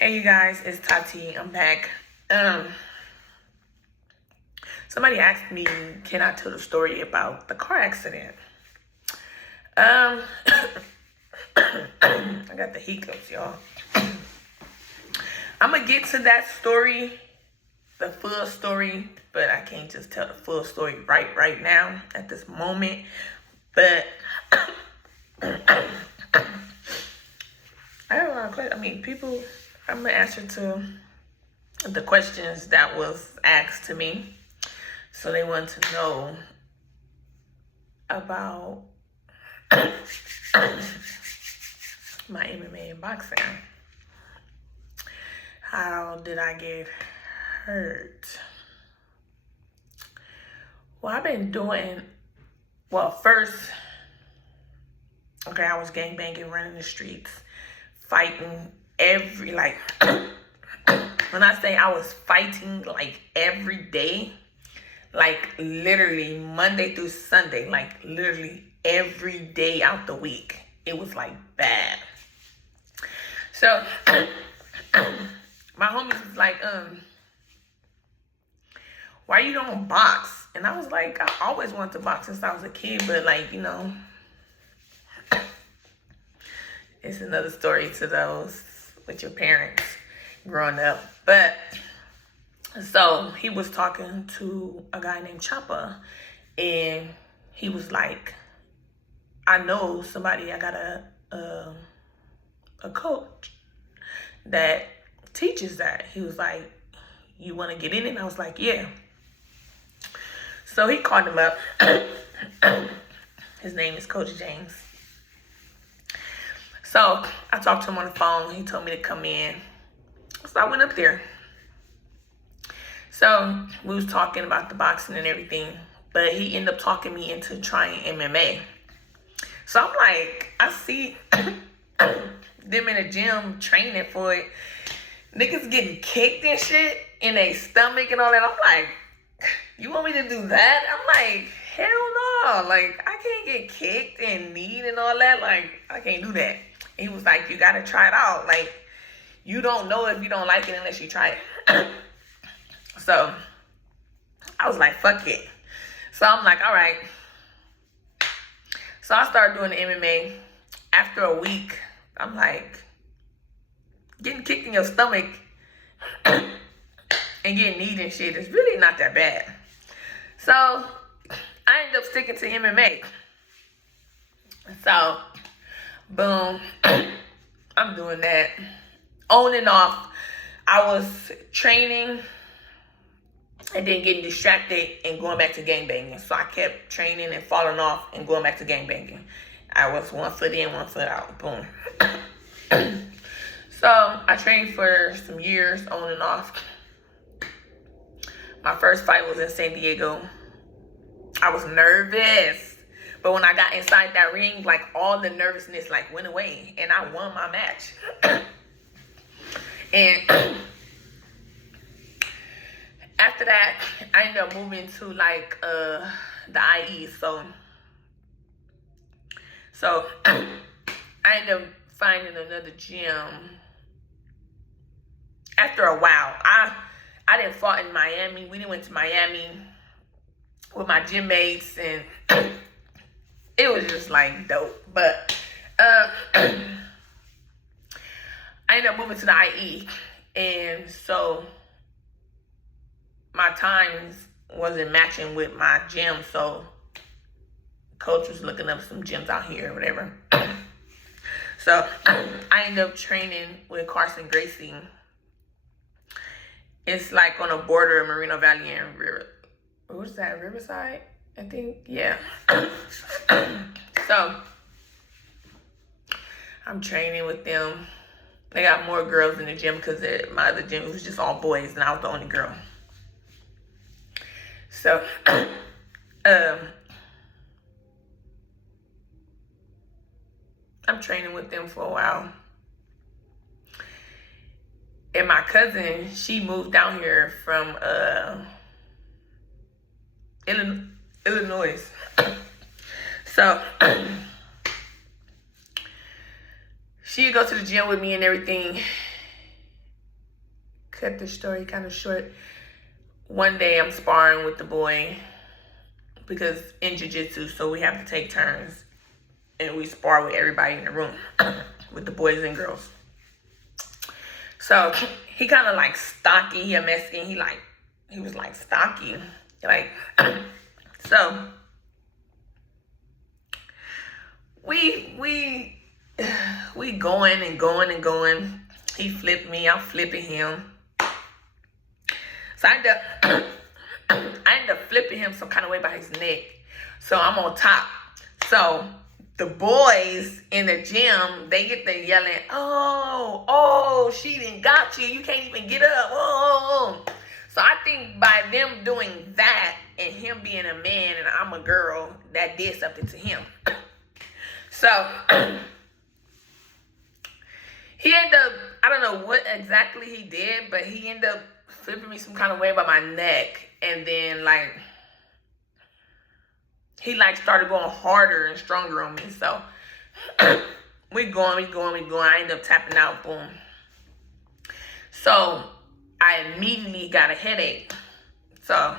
Hey you guys, it's Tati. I'm back. Somebody asked me, can I tell the story about the car accident? I got the hiccups, y'all. I'm gonna get to that story, the full story, but I can't just tell the full story right now at this moment. But I have a lot of questions. I mean, people. I'm gonna answer to the questions that was asked to me. So they want to know about my MMA and boxing. How did I get hurt? Well, I've been doing, first, I was gangbanging, running the streets, fighting when I say I was fighting every day, literally Monday through Sunday, literally every day out the week, it was bad. So my homies was like, why you don't box? And I was like, I always wanted to box since I was a kid, but it's another story to those with your parents growing up. But so he was talking to a guy named Choppa, and he was like, I know somebody, I got a coach that teaches that. He was like, you want to get in it? And I was like, yeah. So he called him up. His name is Coach James. So I talked to him on the phone. He told me to come in. So I went up there. So we was talking about the boxing and everything, but he ended up talking me into trying MMA. So I'm like, I see them in the gym training for it. Niggas getting kicked and shit in their stomach and all that. I'm like, you want me to do that? I'm like, hell no. I can't get kicked and kneed and all that. I can't do that. He was like, you got to try it out. You don't know if you don't like it unless you try it. So I was like, fuck it. So I'm like, all right. So I started doing the MMA. After a week, I'm like, getting kicked in your stomach and getting kneed and shit is really not that bad. So I ended up sticking to MMA. So, boom, I'm doing that. On and off, I was training and then getting distracted and going back to gangbanging. So I kept training and falling off and going back to gangbanging. I was 1 foot in, 1 foot out. Boom. So I trained for some years on and off. My first fight was in San Diego. I was nervous. But when I got inside that ring, all the nervousness went away. And I won my match. And after that, I ended up moving to the IE. So I ended up finding another gym. After a while, I didn't fought in Miami. We didn't went to Miami with my gym mates, and it was just dope. But I ended up moving to the IE, and so my times wasn't matching with my gym, so coach was looking up some gyms out here or whatever. So I ended up training with Carson Gracie. It's on the border of Moreno Valley and what's that, Riverside? I think, yeah. So I'm training with them. They got more girls in the gym because my other gym was just all boys and I was the only girl. So I'm training with them for a while. And my cousin, she moved down here from Illinois. So she'd go to the gym with me and everything. cut this story kind of short. One day I'm sparring with the boy because in jiu-jitsu, so we have to take turns. And we spar with everybody in the room, with the boys and girls. So he kind of like stocky. He a Mexican. He was like stocky. Like, so we going and going and going. He flipped me. I'm flipping him. So I end up flipping him some kind of way by his neck. So I'm on top. So the boys in the gym, they get there yelling, oh, she done got you. You can't even get up. Oh. So I think by them doing that and him being a man and I'm a girl, that did something to him. So he ended up, I don't know what exactly he did, but he ended up flipping me some kind of way by my neck. And then like, he like started going harder and stronger on me. So we going. I end up tapping out, boom. So I immediately got a headache. So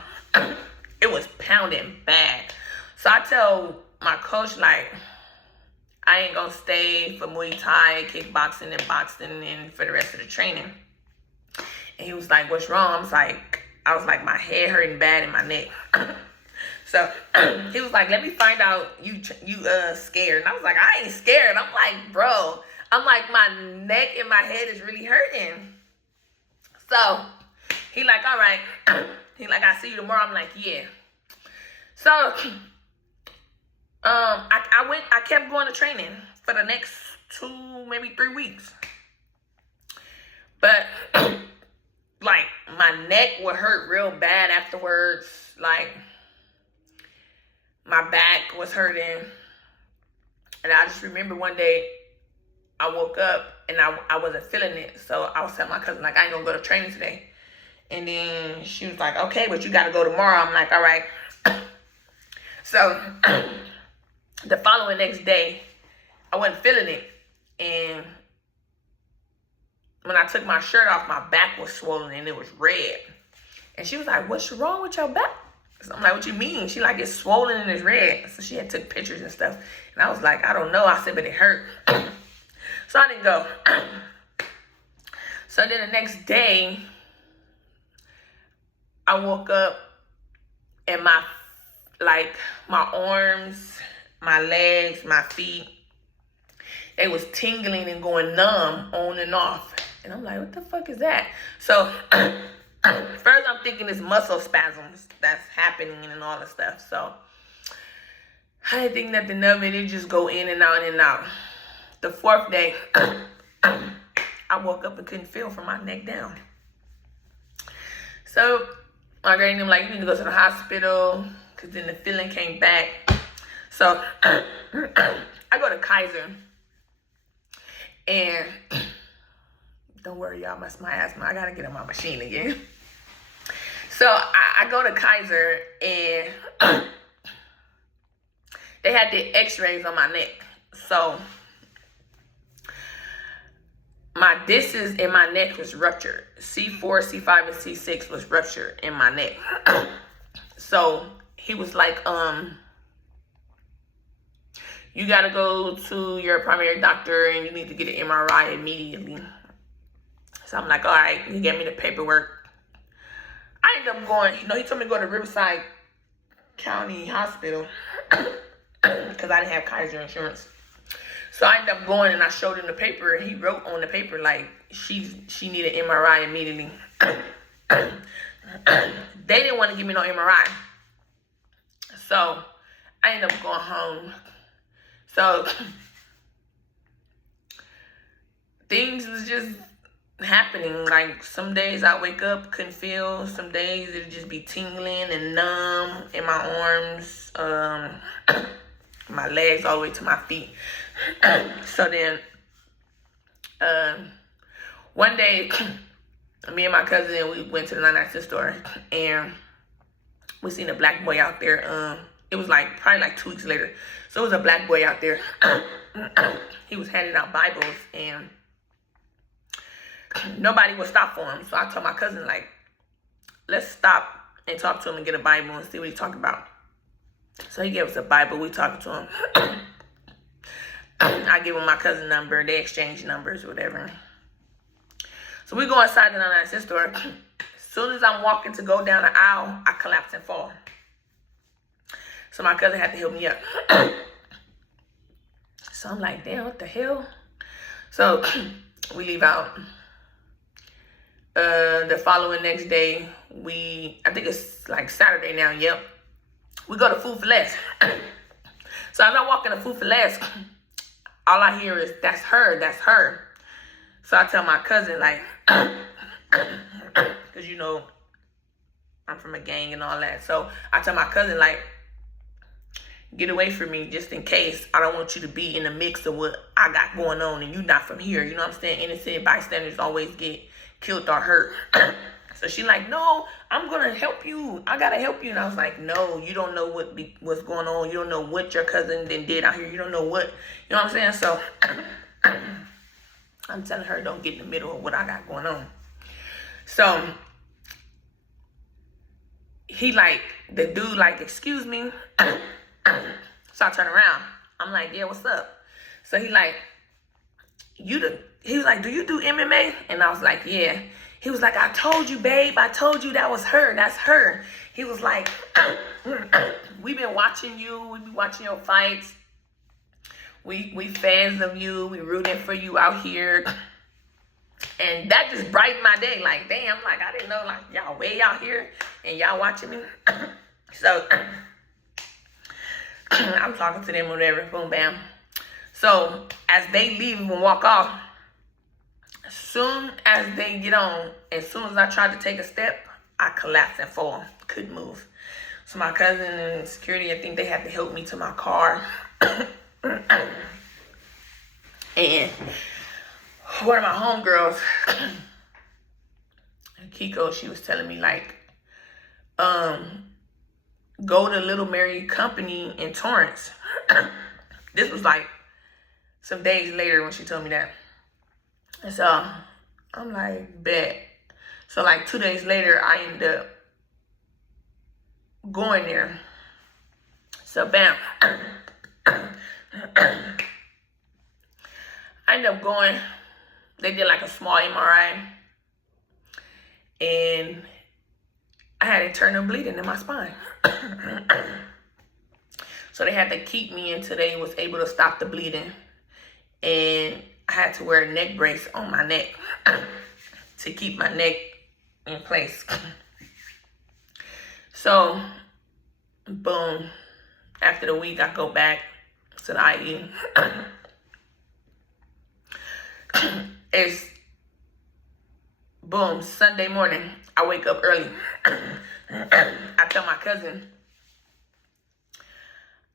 it was pounding bad. So I tell my coach, like, I ain't gonna stay for Muay Thai, kickboxing, and boxing, and for the rest of the training. And he was like, what's wrong? I was like, my head hurting bad in my neck. So he was like, let me find out you scared. And I was like, I ain't scared. I'm like, bro, my neck and my head is really hurting. So he like, all right. He like, I'll see you tomorrow. I'm like, yeah. So I kept going to training for the next 2, maybe 3 weeks. But like my neck would hurt real bad afterwards. Like my back was hurting. And I just remember one day I woke up and I wasn't feeling it. So I was telling my cousin, like, I ain't gonna go to training today. And then she was like, okay, but you gotta go tomorrow. I'm like, all right. So the following next day, I wasn't feeling it. And when I took my shirt off, my back was swollen and it was red. And she was like, what's wrong with your back? So I'm like, what you mean? She like, it's swollen and it's red. So she had took pictures and stuff. And I was like, I don't know. I said, but it hurt. So I didn't go. So then the next day, I woke up and my arms, my legs, my feet, they was tingling and going numb on and off. And I'm like, what the fuck is that? So first I'm thinking it's muscle spasms that's happening and all the stuff. So I didn't think nothing of it. It just go in and out and out. The 4th day, I woke up and couldn't feel from my neck down. So my granny them like, you need to go to the hospital, because then the feeling came back. So I go to Kaiser. And don't worry, y'all, my asthma. I gotta get on my machine again. So I go to Kaiser and they had the x-rays on my neck. So my discs in my neck was ruptured. C4, C5, and C6 was ruptured in my neck. So he was like, you gotta go to your primary doctor and you need to get an MRI immediately. So I'm like, all right. He gave me the paperwork. I ended up going, he told me to go to Riverside County Hospital because I didn't have Kaiser insurance. So I ended up going and I showed him the paper and he wrote on the paper like she needed MRI immediately. They didn't want to give me no MRI. So I ended up going home. So things was just happening. Like some days I wake up, couldn't feel. Some days it'd just be tingling and numb in my arms, my legs all the way to my feet. So then one day me and my cousin, we went to the 99 store and we seen a black boy out there. It was like probably like 2 weeks later. So it was a black boy out there. He was handing out Bibles and nobody would stop for him. So I told my cousin, like, let's stop and talk to him and get a Bible and see what he's talking about. So he gave us a Bible. We talking to him. I give him my cousin number. They exchange numbers, whatever. So we go inside the 99-cent store. As soon as I'm walking to go down the aisle, I collapse and fall. So my cousin had to help me up. So I'm like, damn, what the hell? So we leave out. The following next day, I think it's like Saturday now, yep. We go to Food for Less. So as I walk into Food for Less, all I hear is, that's her, that's her. So I tell my cousin, like, because you know, I'm from a gang and all that. So I tell my cousin, like, get away from me just in case. I don't want you to be in the mix of what I got going on and you not from here. You know what I'm saying? Innocent bystanders always get killed or hurt. So she like, no, I'm going to help you. I got to help you. And I was like, no, you don't know what's going on. You don't know what your cousin did out here. You don't know what, you know what I'm saying? So I'm telling her, don't get in the middle of what I got going on. So he like, the dude like, excuse me. So I turn around. I'm like, yeah, what's up? So he like, he was like, do you do MMA? And I was like, yeah. He was like, I told you, babe. I told you that was her. That's her. He was like, we've been watching you. We be watching your fights. We fans of you. We rooting for you out here. And that just brightened my day. Like, damn, like, I didn't know, like, y'all way out here and y'all watching me. So I'm talking to them, whatever, boom, bam. So as they leave and walk off, as soon as they get on, as soon as I tried to take a step, I collapsed and fall. Couldn't move. So my cousin and security, I think they had to help me to my car. And one of my homegirls, Kiko, she was telling me, like, go to Little Mary Company in Torrance. This was like some days later when she told me that. And so I'm like, bet. So like 2 days later, I ended up going there. So bam. I ended up going. They did like a small MRI. And I had internal bleeding in my spine. So they had to keep me until they was able to stop the bleeding. And I had to wear a neck brace on my neck to keep my neck in place. So, boom. After the week, I go back to the IE. It's, boom, Sunday morning. I wake up early. I tell my cousin,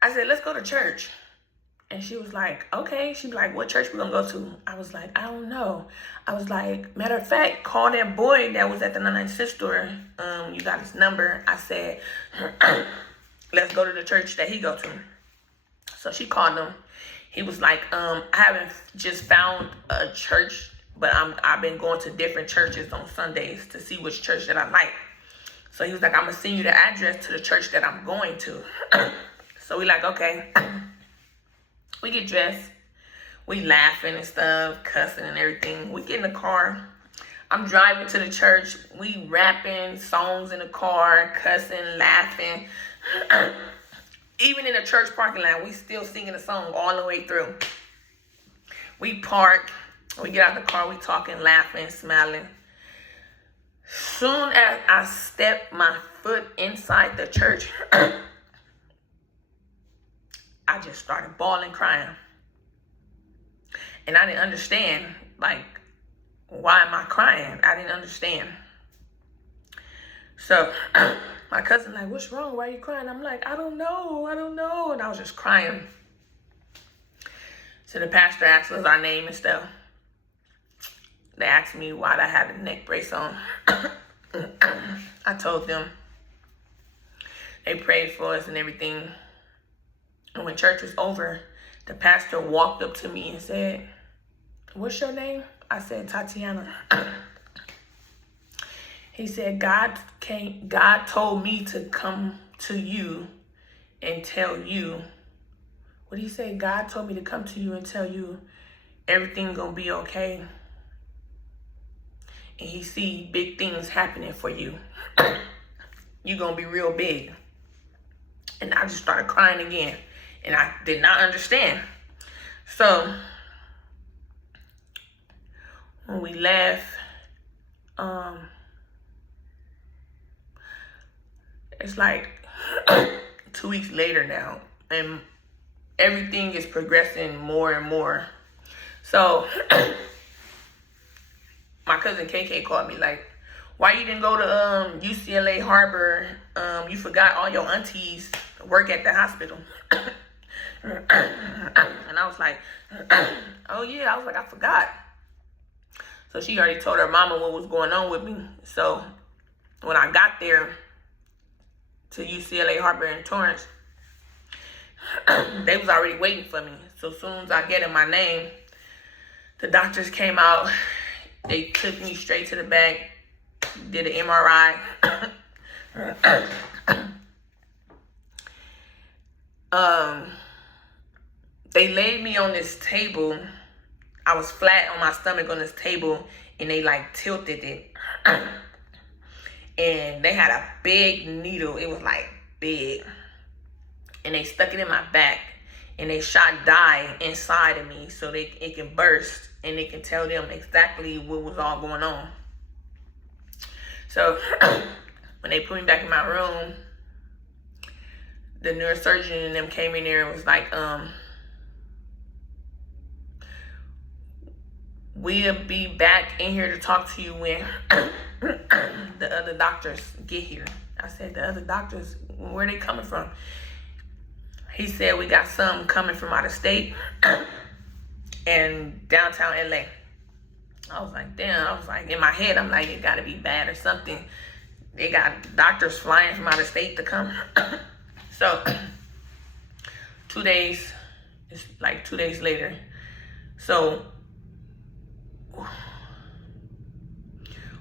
I said, let's go to church. And she was like, okay. She was like, what church we gonna go to? I was like, I don't know. I was like, matter of fact, call that boy that was at the 99-cent store. You got his number. I said, let's go to the church that he go to. So she called him. He was like, I haven't just found a church, but I've been going to different churches on Sundays to see which church that I like. So he was like, I'm going to send you the address to the church that I'm going to. So we like, okay. We get dressed. We laughing and stuff, cussing and everything. We get in the car. I'm driving to the church. We rapping songs in the car, cussing, laughing. Even in the church parking lot, we still singing the song all the way through. We park. We get out the car. We talking, laughing, smiling. Soon as I step my foot inside the church, I just started bawling, crying. And I didn't understand, like, why am I crying? I didn't understand. So my cousin like, what's wrong? Why are you crying? I'm like, I don't know. And I was just crying. So the pastor asked us our name and stuff. They asked me why I had a neck brace on. I told them. They prayed for us and everything. And when church was over, the pastor walked up to me and said, what's your name? I said, Tatiana. He said, God told me to come to you and tell you. What did he say? God told me to come to you and tell you everything's gonna be okay. And he see big things happening for you. You're gonna be real big. And I just started crying again. And I did not understand. So when we left, it's like 2 weeks later now, and everything is progressing more and more. So my cousin KK called me like, why you didn't go to UCLA Harbor? You forgot all your aunties work at the hospital. And I was like, oh yeah, I was like, I forgot. So she already told her mama what was going on with me. So when I got there to UCLA Harbor in Torrance, they was already waiting for me. So as soon as I get in my name, the doctors came out. They took me straight to the back, did an MRI. They laid me on this table. I was flat on my stomach on this table, and they like tilted it. And they had a big needle. It was like big. And they stuck it in my back. And they shot dye inside of me so it can burst. And they can tell them exactly what was all going on. So when they put me back in my room, the neurosurgeon and them came in there and was like, we'll be back in here to talk to you when the other doctors get here. I said, the other doctors, where are they coming from? He said, we got some coming from out of state and downtown LA. I was like, damn. I was like, in my head, I'm like, it gotta be bad or something. They got doctors flying from out of state to come. So 2 days, it's like 2 days later. So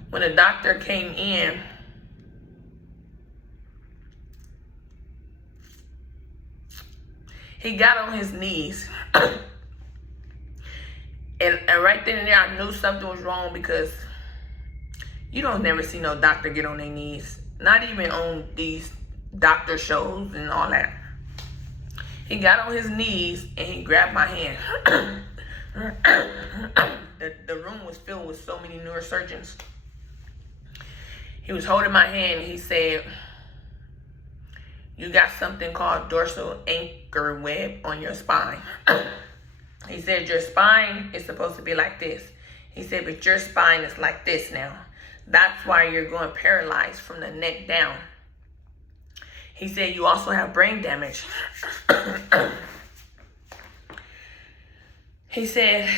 when the doctor came in, he got on his knees. And right then and there, I knew something was wrong, because you don't never see no doctor get on their knees. Not even on these doctor shows and all that. He got on his knees and he grabbed my hand. The room was filled with so many neurosurgeons. He was holding my hand and he said, you got something called dorsal anchor web on your spine. He said, your spine is supposed to be like this. He said, but your spine is like this now. That's why you're going paralyzed from the neck down. He said, you also have brain damage. He said,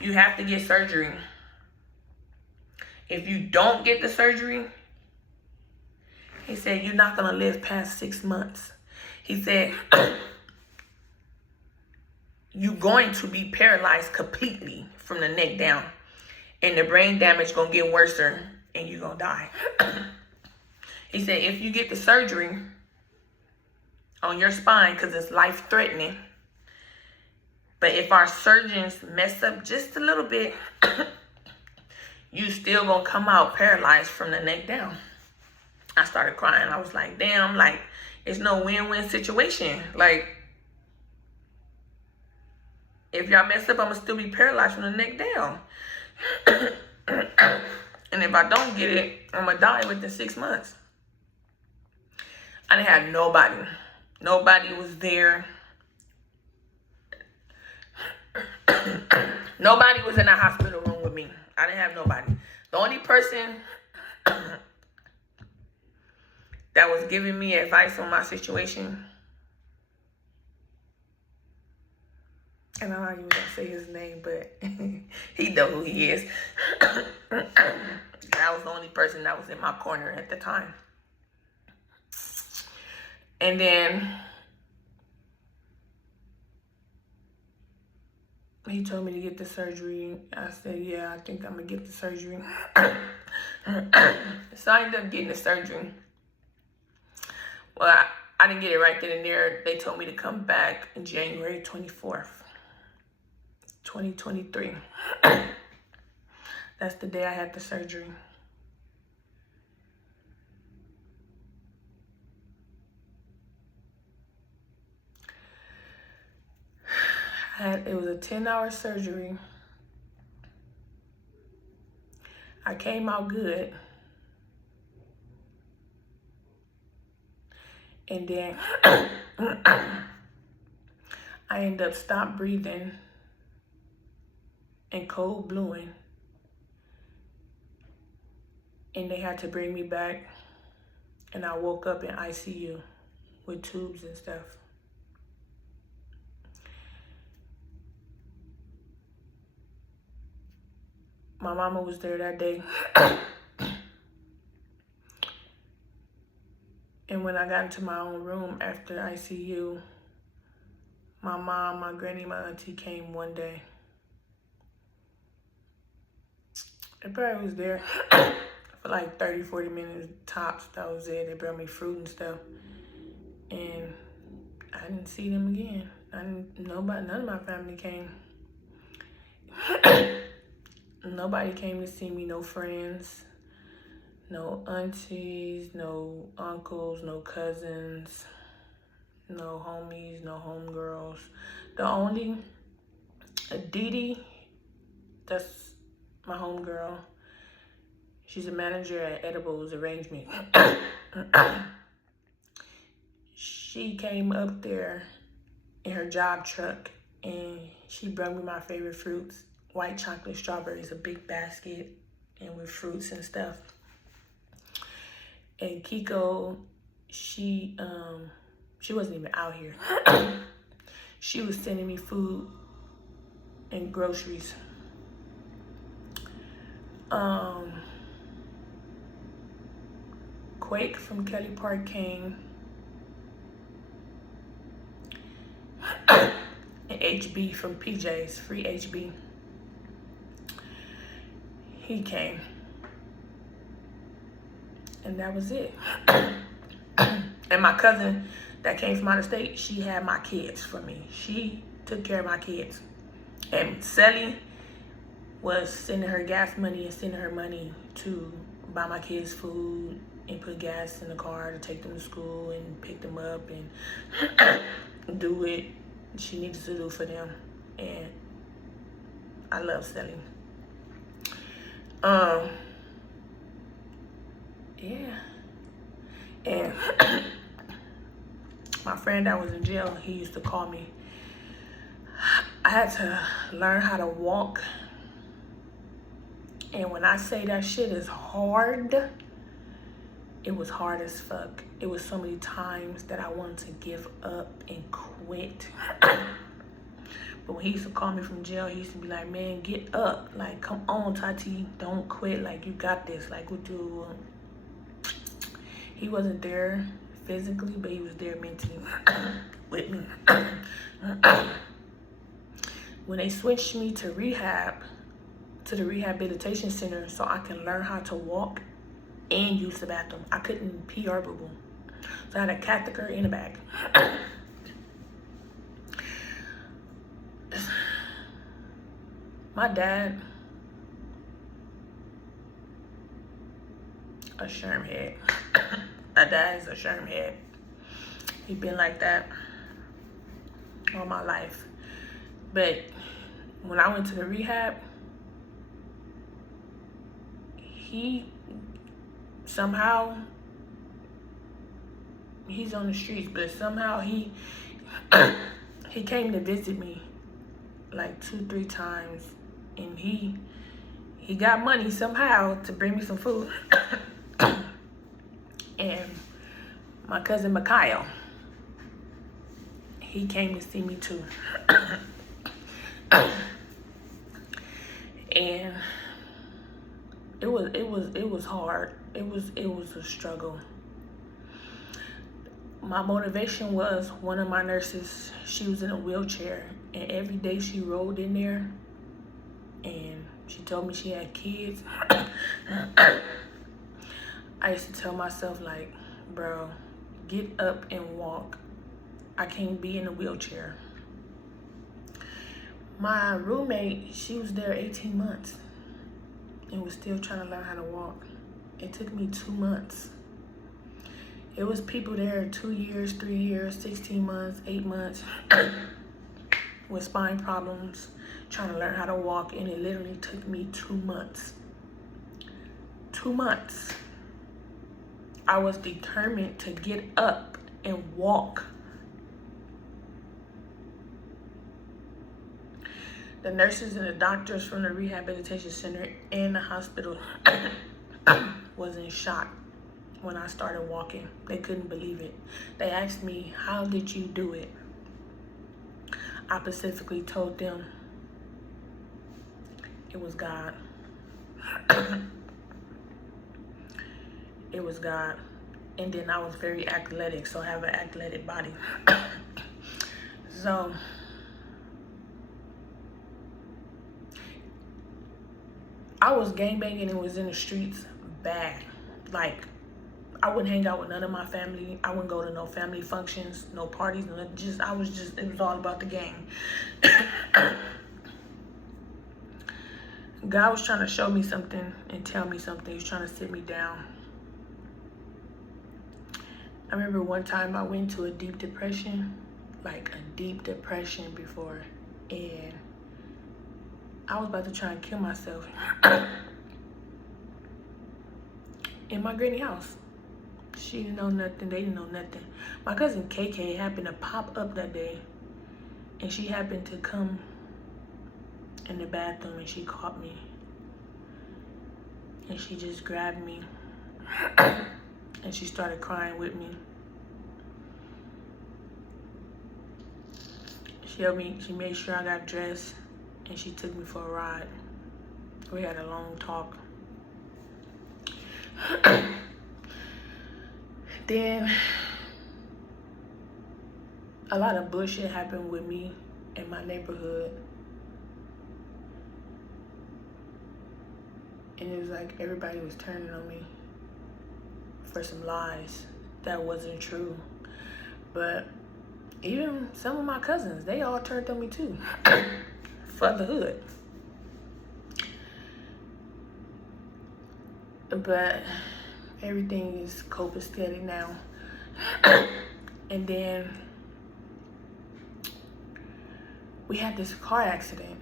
you have to get surgery. If you don't get the surgery, he said, you're not going to live past 6 months. He said, you're going to be paralyzed completely from the neck down. And the brain damage going to get worse and you're going to die. He said, if you get the surgery on your spine, because it's life-threatening, but if our surgeons mess up just a little bit, you still going to come out paralyzed from the neck down. I started crying. I was like, damn, like, it's no win-win situation. Like, if y'all mess up, I'm going to still be paralyzed from the neck down. And if I don't get it, I'm going to die within 6 months. I didn't have nobody. Nobody was there. Nobody was in the hospital room with me. I didn't have nobody. The only person that was giving me advice on my situation, and I'm not even gonna say his name, but he know who he is. That was the only person that was in my corner at the time. And then He told me to get the surgery. I said, yeah, I think I'm gonna get the surgery. So I ended up getting the surgery. Well, I didn't get it right then and there. They told me to come back on January 24th, 2023. That's the day I had the surgery. It was a 10-hour surgery. I came out good. And then I ended up stopped breathing and cold blueing. And they had to bring me back. And I woke up in ICU with tubes and stuff. My mama was there that day. And when I got into my own room after ICU, my mom, my granny, my auntie came one day. They probably was there for like 30, 40 minutes tops. That was it. They brought me fruit and stuff. And I didn't see them again. None of my family came. Nobody came to see me, no friends, no aunties, no uncles, no cousins, no homies, no homegirls. The only, Didi, that's my homegirl. She's a manager at Edibles Arrangement. She came up there in her job truck and she brought me my favorite fruits. White chocolate strawberries, a big basket, and with fruits and stuff. And Kiko, she wasn't even out here. She was sending me food and groceries. Quake from Kelly Park came. And HB from PJ's, free HB. He came. And that was it. And my cousin that came from out of state, she had my kids for me. She took care of my kids. And Sally was sending her gas money and sending her money to buy my kids food and put gas in the car to take them to school and pick them up and do what she needed to do for them. And I love Sally. Yeah. And my friend that was in jail, he used to call me. I had to learn how to walk. And when I say that shit is hard, it was hard as fuck. It was so many times that I wanted to give up and quit. But when he used to call me from jail, he used to be like, man, get up. Like, come on, Tati, don't quit. Like, you got this. Like, what do? He wasn't there physically, but he was there mentally with me. When they switched me to rehab, to the rehabilitation center, so I can learn how to walk and use the bathroom. I couldn't pee or boo-boo. So I had a catheter in the bag. My dad, a sherm head. My dad is a sherm head. He been like that all my life. But when I went to the rehab, he somehow, he's on the streets, but somehow he came to visit me like 2-3 times, and he got money somehow to bring me some food. And my cousin Mikhail, he came to see me too. And it was hard. It was a struggle. My motivation was one of my nurses, she was in a wheelchair And every day she rolled in there and she told me she had kids, I used to tell myself, like, bro, get up and walk. I can't be in a wheelchair. My roommate, she was there 18 months and was still trying to learn how to walk. It took me 2 months. It was people there 2 years, 3 years, 16 months, 8 months with spine problems, trying to learn how to walk, and it literally took me 2 months. 2 months. I was determined to get up and walk. The nurses and the doctors from the rehabilitation center and the hospital was in shock when I started walking. They couldn't believe it. They asked me, how did you do it? I specifically told them it was God. It was God. And then I was very athletic, so I have an athletic body. So I was gangbanging and was in the streets bad. Like, I wouldn't hang out with none of my family. I wouldn't go to no family functions, no parties, no, it was all about the gang. God was trying to show me something and tell me something. He was trying to sit me down. I remember one time I went to a deep depression, like a deep depression before, and I was about to try and kill myself in my granny house. She didn't know nothing, they didn't know nothing. My cousin KK happened to pop up that day, and she happened to come in the bathroom and she caught me. And she just grabbed me and she started crying with me. She helped me, she made sure I got dressed, and she took me for a ride. We had a long talk. Then a lot of bullshit happened with me in my neighborhood. And it was like everybody was turning on me for some lies that wasn't true. But even some of my cousins, they all turned on me too for the hood. But everything is copacetic now. And then we had this car accident.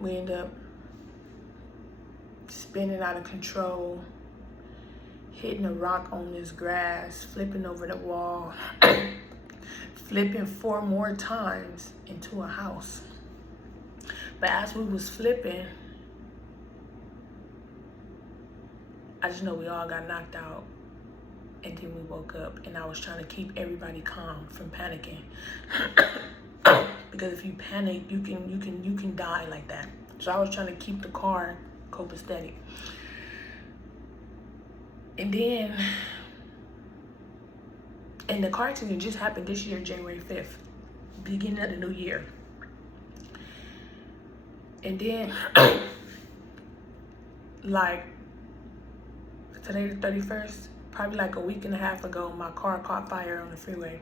We ended up spinning out of control, hitting a rock on this grass, flipping over the wall, flipping 4 more times into a house. But as we was flipping, I just know we all got knocked out, and then we woke up, and I was trying to keep everybody calm from panicking. Because if you panic, you can die like that. So I was trying to keep the car copacetic. And then, and the car accident just happened this year, January 5th, beginning of the new year. And then, like, today the 31st, probably like a week and a half ago, my car caught fire on the freeway.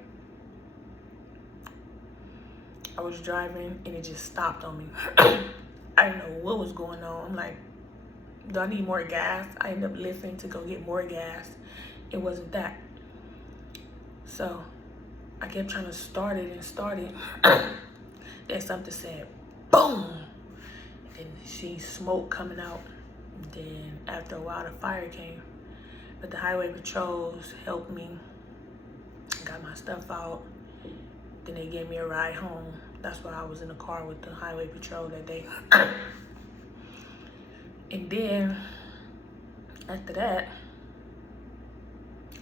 I was driving and it just stopped on me. I didn't know what was going on. I'm like, do I need more gas? I ended up lifting to go get more gas. It wasn't that. So I kept trying to start it and start it. Then something said, boom. And see smoke coming out. Then after a while, the fire came. But the highway patrols helped me, got my stuff out. Then they gave me a ride home. That's why I was in the car with the highway patrol that day. And then after that,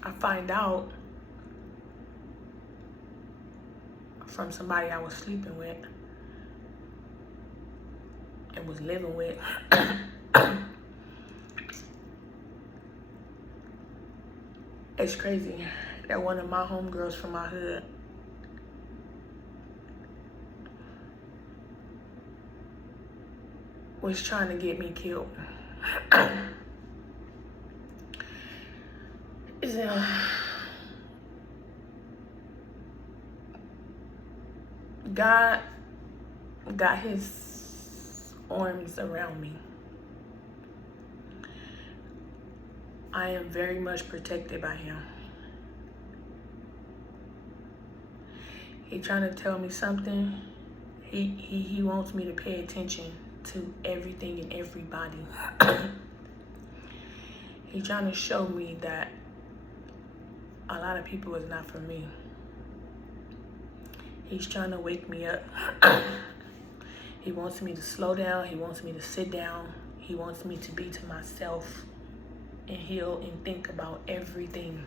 I find out from somebody I was sleeping with and was living with. It's crazy that one of my homegirls from my hood was trying to get me killed. So, God got his arms around me. I am very much protected by him. He trying to tell me something. He wants me to pay attention to everything and everybody. He trying to show me that a lot of people is not for me. He's trying to wake me up. He wants me to slow down. He wants me to sit down. He wants me to be to myself and heal and think about everything.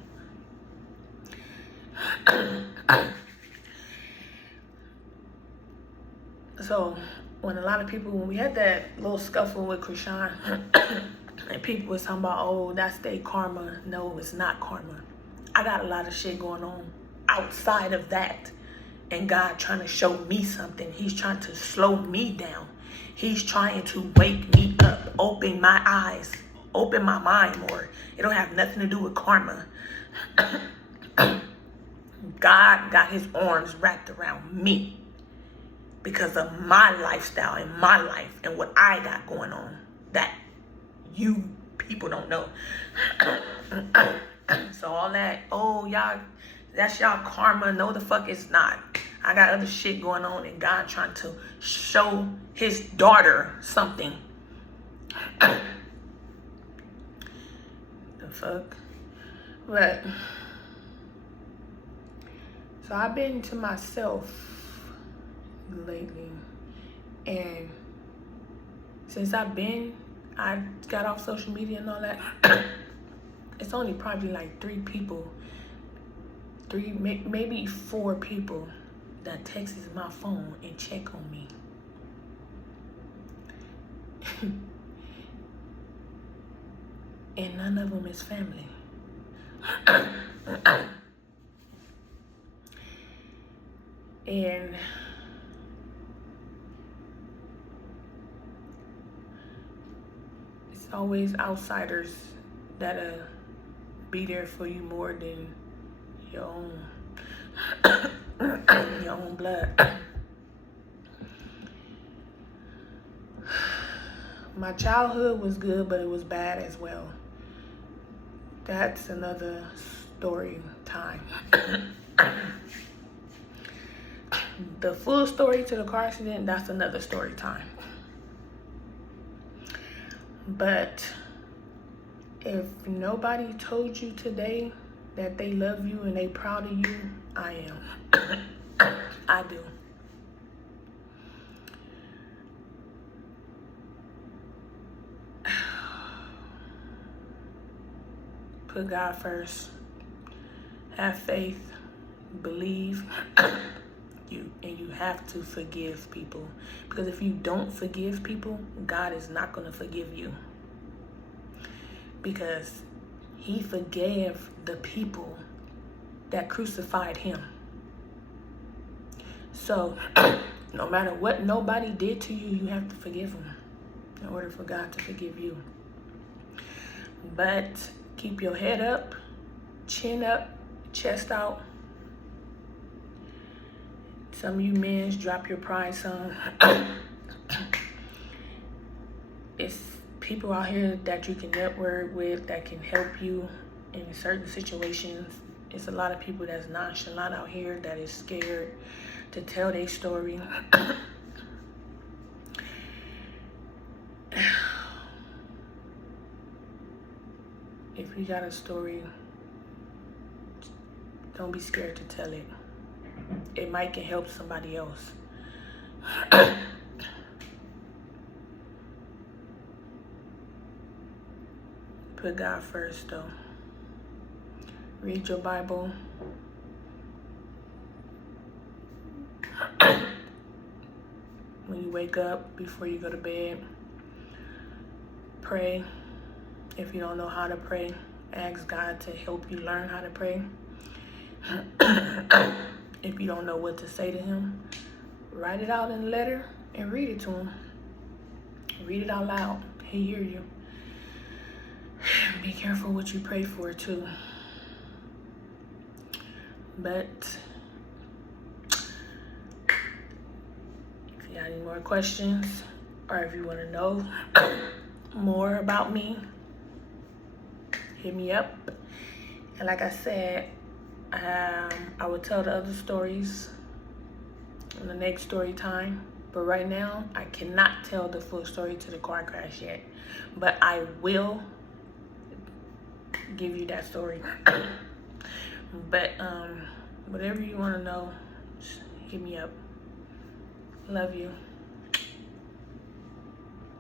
So when a lot of people, when we had that little scuffle with Krishan, and people was talking about, oh, that's their karma. No, it's not karma. I got a lot of shit going on outside of that. And God trying to show me something. He's trying to slow me down. He's trying to wake me up, open my eyes, open my mind more. It don't have nothing to do with karma. God got his arms wrapped around me because of my lifestyle and my life and what I got going on that you people don't know. So all that, oh, y'all, that's y'all karma. No, the fuck it's not. I got other shit going on and God trying to show his daughter something. The fuck? But, so I've been to myself lately. And since I got off social media and all that, it's only probably like 3 people, maybe 4 people that texts my phone and check on me. And none of them is family. And it's always outsiders that'll be there for you more than your own your own blood. My childhood was good, but it was bad as well. That's another story time. The full story to the car accident, that's another story time. But if nobody told you today that they love you and they proud of you, I am. I do. Put God first. Have faith. Believe. You have to forgive people. Because if you don't forgive people, God is not going to forgive you. Because he forgave the people that crucified him. So, no matter what nobody did to you, you have to forgive them in order for God to forgive you. But keep your head up, chin up, chest out. Some of you men, drop your pride some. It's people out here that you can network with that can help you in certain situations. It's a lot of people that's nonchalant out here that is scared to tell their story. If you got a story, don't be scared to tell it. It might can help somebody else. Put God first though. Read your Bible. When you wake up, before you go to bed, pray. If you don't know how to pray, ask God to help you learn how to pray. If you don't know what to say to him, write it out in a letter and read it to him. Read it out loud. He hear you. Be careful what you pray for too. But if you got any more questions, or if you want to know more about me, hit me up. And like I said, I will tell the other stories in the next story time. But right now, I cannot tell the full story to the car crash yet. But I will give you that story. But whatever you want to know, just hit me up. Love you.